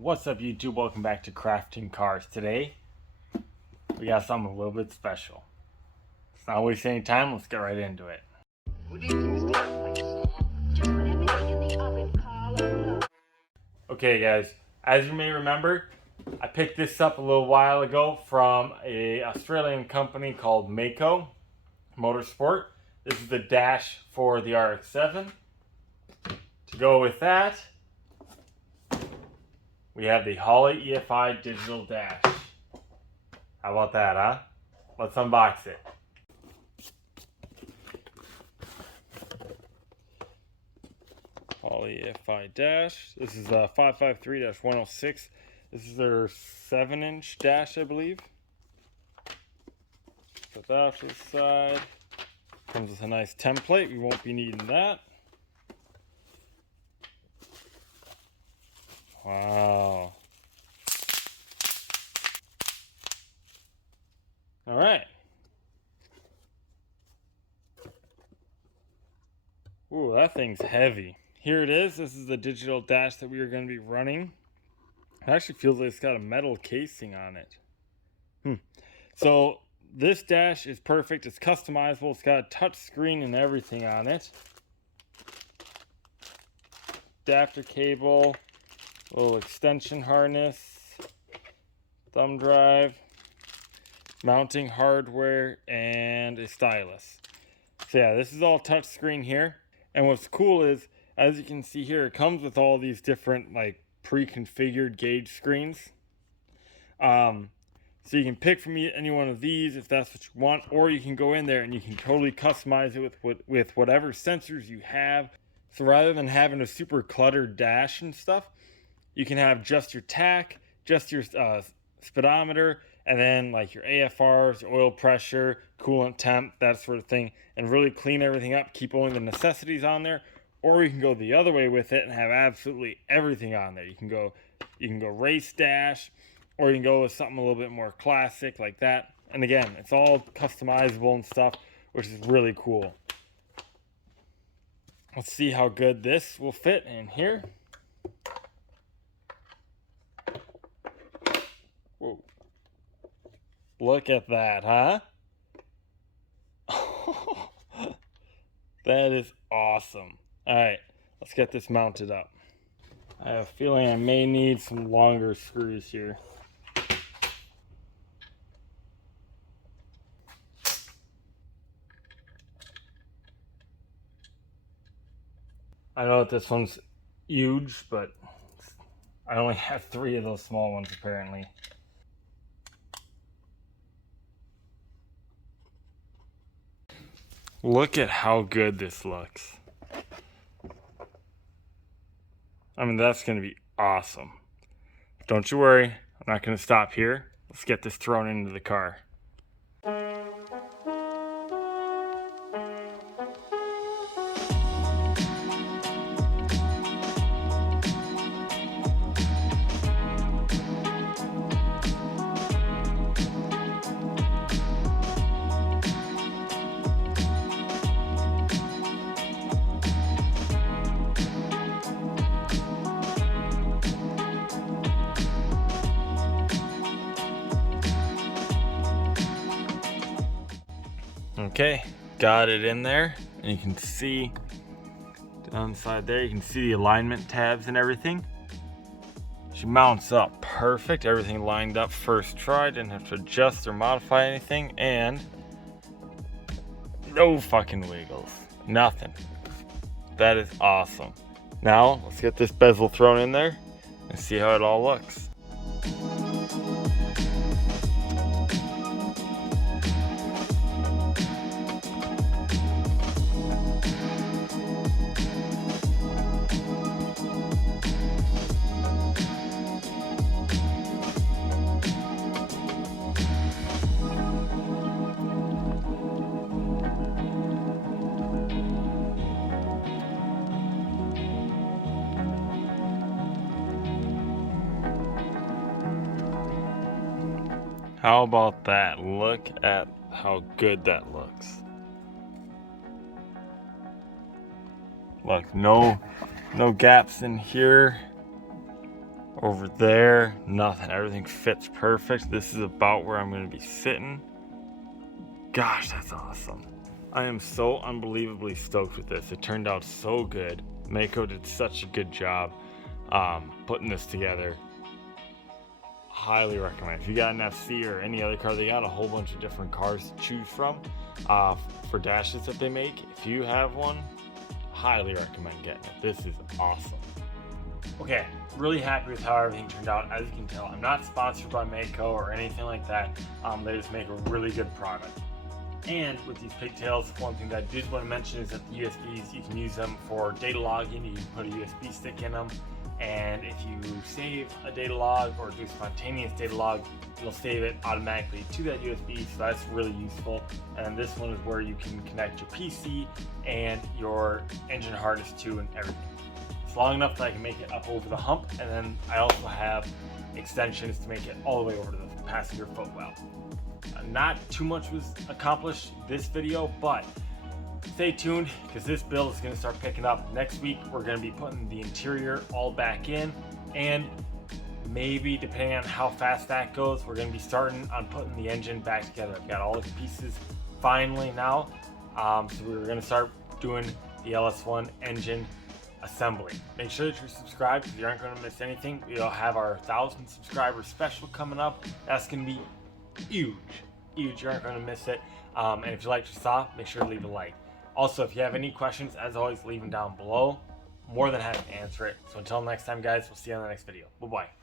What's up, YouTube? Welcome back to Crafting Cars. Today we got something a little bit special. Let's not waste any time, let's get right into it. Okay guys, as you may remember, I picked this up a little while ago from an Australian company called Mako Motorsport. This is the dash for the RX-7. To go with that, we have the Holley EFi Digital Dash. How about that, huh? Let's unbox it. Holley EFi Dash. This is a 553-106. This is their 7-inch dash, I believe. Put that off to the side. Comes with a nice template. We won't be needing that. Wow. All right. Ooh, that thing's heavy. Here it is. This is the digital dash that we are going to be running. It actually feels like it's got a metal casing on it. So this dash is perfect. It's customizable. It's got a touch screen and everything on it. Adapter cable, little extension harness, thumb drive, mounting hardware, and a stylus. So yeah, this is all touch screen here. And what's cool is, as you can see here, it comes with all these different like pre-configured gauge screens. So you can pick from any one of these if that's what you want, or you can go in there and you can totally customize it with whatever sensors you have. So rather than having a super cluttered dash and stuff, you can have just your tach, just your speedometer, and then like your AFRs, your oil pressure, coolant temp, that sort of thing, and really clean everything up, keep only the necessities on there. Or you can go the other way with it and have absolutely everything on there. You can go race dash, or you can go with something a little bit more classic like that. And again, it's all customizable and stuff, which is really cool. Let's see how good this will fit in here. Whoa. Look at that, huh? That is awesome. All right, let's get this mounted up. I have a feeling I may need some longer screws here. I know that this one's huge, but I only have 3 of those small ones apparently. Look at how good this looks. I mean, that's going to be awesome. Don't you worry, I'm not going to stop here. Let's get this thrown into the car. Okay, got it in there, and you can see down the side there, you can see the alignment tabs and everything. She mounts up perfect, everything lined up first try, didn't have to adjust or modify anything, and no fucking wiggles, nothing. That is awesome. Now, let's get this bezel thrown in there and see how it all looks. How about that? Look at how good that looks. Look, no gaps in here Over there, nothing. Everything fits perfect. This is about where I'm going to be sitting. Gosh, that's awesome. I am so unbelievably stoked with this. It turned out so good. Mako did such a good job putting this together. Highly recommend. If you got an FC or any other car, they got a whole bunch of different cars to choose from for dashes that they make. If you have one, highly recommend getting it. This is awesome. Okay, really happy with how everything turned out. As you can tell, I'm not sponsored by Mako or anything like that. They just make a really good product. And with these pigtails, one thing that I did want to mention is that the USBs, you can use them for data logging. You can put a USB stick in them, and if you save a data log or do spontaneous data log, it'll save it automatically to that USB, so that's really useful. And this one is where you can connect your PC and your engine harness to and everything. It's long enough that I can make it up over the hump, and then I also have extensions to make it all the way over to the passenger footwell. Not too much was accomplished this video, but stay tuned because this build is going to start picking up. Next week we're going to be putting the interior all back in, and maybe depending on how fast that goes, we're going to be starting on putting the engine back together. I've got all the pieces finally now, so we're going to start doing the LS1 engine assembly. Make sure that you're subscribed because you aren't going to miss anything. We'll have our 1,000 subscriber special coming up. That's going to be huge. You aren't going to miss it. And if you liked what you saw, make sure to leave a like. Also, if you have any questions, as always, leave them down below. More than happy to answer it. So until next time, guys, we'll see you on the next video. Bye-bye.